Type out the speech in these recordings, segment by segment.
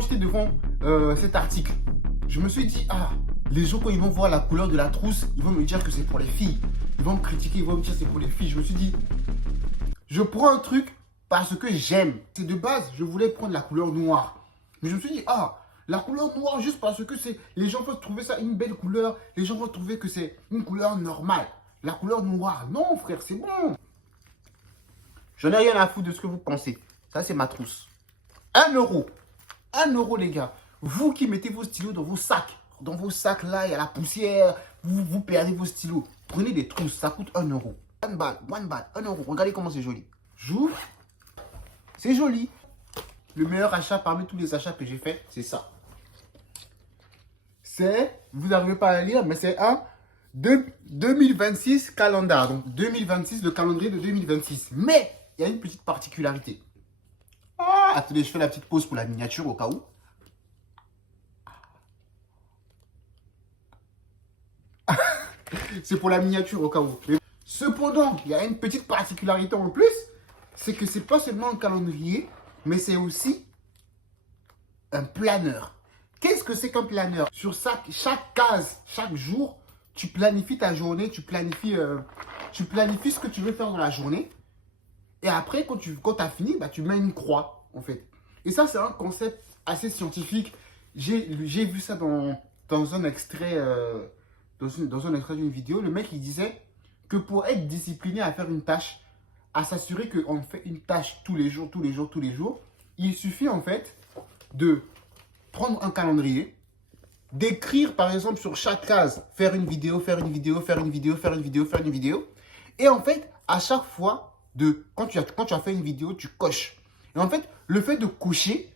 j'étais devant cet article, je me suis dit, ah, les gens quand ils vont voir la couleur de la trousse, ils vont me dire que c'est pour les filles. Ils vont me critiquer, ils vont me dire que c'est pour les filles. Je me suis dit, je prends un truc parce que j'aime. C'est de base, je voulais prendre la couleur noire. Mais je me suis dit, ah, la couleur noire juste parce que c'est, les gens peuvent trouver ça une belle couleur. Les gens vont trouver que c'est une couleur normale. La couleur noire, non frère, c'est bon. J'en ai rien à foutre de ce que vous pensez. Ça, c'est ma trousse. 1 euro. 1 euro, les gars. Vous qui mettez vos stylos dans vos sacs. Dans vos sacs, là, il y a la poussière. Vous perdez vos stylos. Prenez des trousses, ça coûte 1 euro. 1 baht, 1 euro. Regardez comment c'est joli. J'ouvre. C'est joli. Le meilleur achat parmi tous les achats que j'ai fait, c'est ça. C'est, vous n'arrivez pas à lire, mais c'est un 2026 calendar. Donc 2026, le calendrier de 2026. Mais il y a une petite particularité. Ah, attendez, je fais la petite pause pour la miniature au cas où. C'est pour la miniature au cas où. Mais cependant, il y a une petite particularité en plus. C'est que c'est pas seulement un calendrier, mais c'est aussi un planeur. Qu'est-ce que c'est qu'un planeur? Sur chaque case, chaque jour, tu planifies ta journée, tu planifies ce que tu veux faire dans la journée. Et après, quand tu as fini, bah, tu mets une croix, en fait. Et ça, c'est un concept assez scientifique. J'ai vu ça dans un extrait, dans un extrait d'une vidéo. Le mec, il disait que pour être discipliné à faire une tâche, à s'assurer qu'on fait une tâche tous les jours, il suffit en fait de prendre un calendrier, d'écrire par exemple sur chaque case, faire une vidéo, faire une vidéo, faire une vidéo, faire une vidéo, faire une vidéo. Et en fait, à chaque fois, quand tu as fait une vidéo, tu coches. Et en fait, le fait de cocher,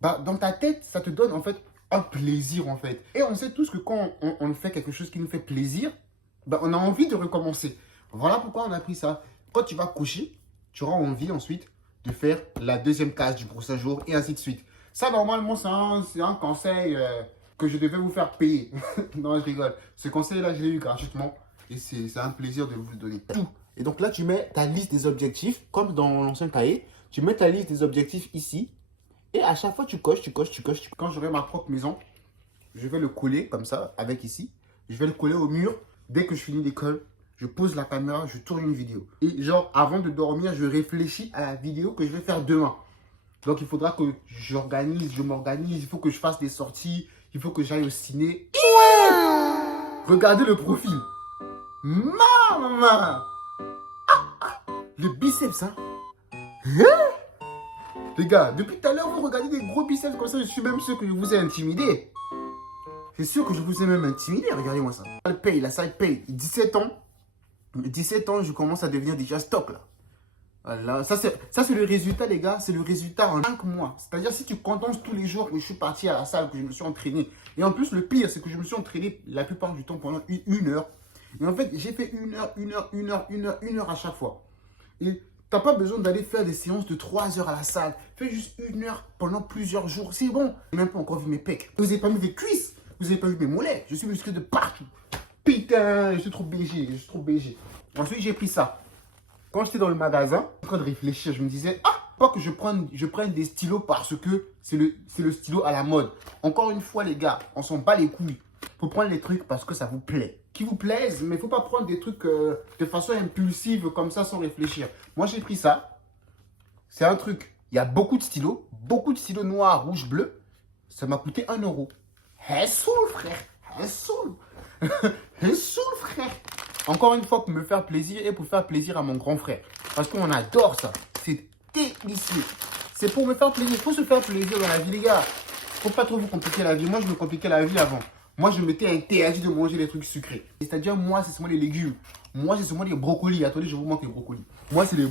bah, dans ta tête, ça te donne en fait un plaisir en fait. Et on sait tous que quand on fait quelque chose qui nous fait plaisir, bah, on a envie de recommencer. Voilà pourquoi on a pris ça. Quand tu vas cocher, tu auras envie ensuite de faire la deuxième case du prochain jour et ainsi de suite. Ça, normalement, c'est un conseil que je devais vous faire payer. Non, je rigole. Ce conseil-là, je l'ai eu gratuitement et c'est un plaisir de vous le donner. Tout. Et donc là, tu mets ta liste des objectifs, comme dans l'ancien cahier. Tu mets ta liste des objectifs ici et à chaque fois, tu coches. Quand j'aurai ma propre maison, je vais le coller comme ça, avec ici. Je vais le coller au mur. Dès que je finis l'école, je pose la caméra, je tourne une vidéo. Et genre, avant de dormir, je réfléchis à la vidéo que je vais faire demain. Donc, il faudra que je m'organise. Il faut que je fasse des sorties. Il faut que j'aille au ciné. Ouais. Regardez le profil. Maman. Le biceps, hein. Les gars, depuis tout à l'heure, vous regardez des gros biceps comme ça. Je suis même sûr que je vous ai intimidé. C'est sûr que je vous ai même intimidé. Regardez-moi ça. Ça paye, là, ça paye. 17 ans. 17 ans, je commence à devenir déjà stock là. Voilà. Ça, c'est le résultat, les gars. C'est le résultat en 5 mois. C'est-à-dire, si tu condenses tous les jours que je suis parti à la salle, que je me suis entraîné. Et en plus, le pire, c'est que je me suis entraîné la plupart du temps pendant 1 heure. Et en fait, j'ai fait 1 heure à chaque fois. Et tu n'as pas besoin d'aller faire des séances de 3 heures à la salle. Fais juste 1 heure pendant plusieurs jours. C'est bon. Je n'ai même pas encore vu mes pecs. Vous n'avez pas vu mes cuisses. Vous n'avez pas vu mes mollets. Je suis musclé de partout. Putain, je suis trop BG. Ensuite, j'ai pris ça. Quand j'étais dans le magasin, en train de réfléchir, je me disais, ah, pas que je prenne des stylos parce que c'est le stylo à la mode. Encore une fois, les gars, on s'en bat les couilles. Faut prendre les trucs parce que ça vous plaît. Qui vous plaisent, mais faut pas prendre des trucs de façon impulsive comme ça sans réfléchir. Moi, j'ai pris ça. C'est un truc. Il y a beaucoup de stylos noirs, rouges, bleus. Ça m'a coûté 1 euro. Soul, frère. Soul, frère. Encore une fois, pour me faire plaisir et pour faire plaisir à mon grand frère. Parce qu'on adore ça. C'est délicieux. C'est pour me faire plaisir. Il faut se faire plaisir dans la vie, les gars. Faut pas trop vous compliquer la vie. Moi, je me compliquais la vie avant. Moi, je m'étais interdit de manger des trucs sucrés. C'est-à-dire, moi, c'est seulement les légumes. Moi, c'est seulement les brocolis. Attendez, je vous montre les brocolis. Moi, c'est les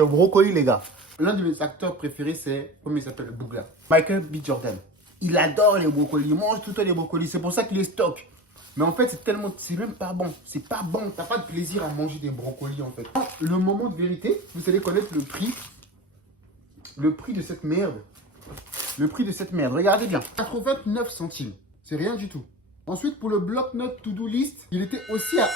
brocolis. Les gars. L'un de mes acteurs préférés, c'est, comment il s'appelle, Bougla. Michael B. Jordan. Il adore les brocolis. Il mange tout le temps les brocolis. C'est pour ça qu'il est stock. Mais en fait, c'est même pas bon. C'est pas bon. T'as pas de plaisir à manger des brocolis, en fait. Le moment de vérité, vous allez connaître le prix. Le prix de cette merde. Regardez bien. 89 centimes. C'est rien du tout. Ensuite, pour le bloc-notes to-do list, il était aussi à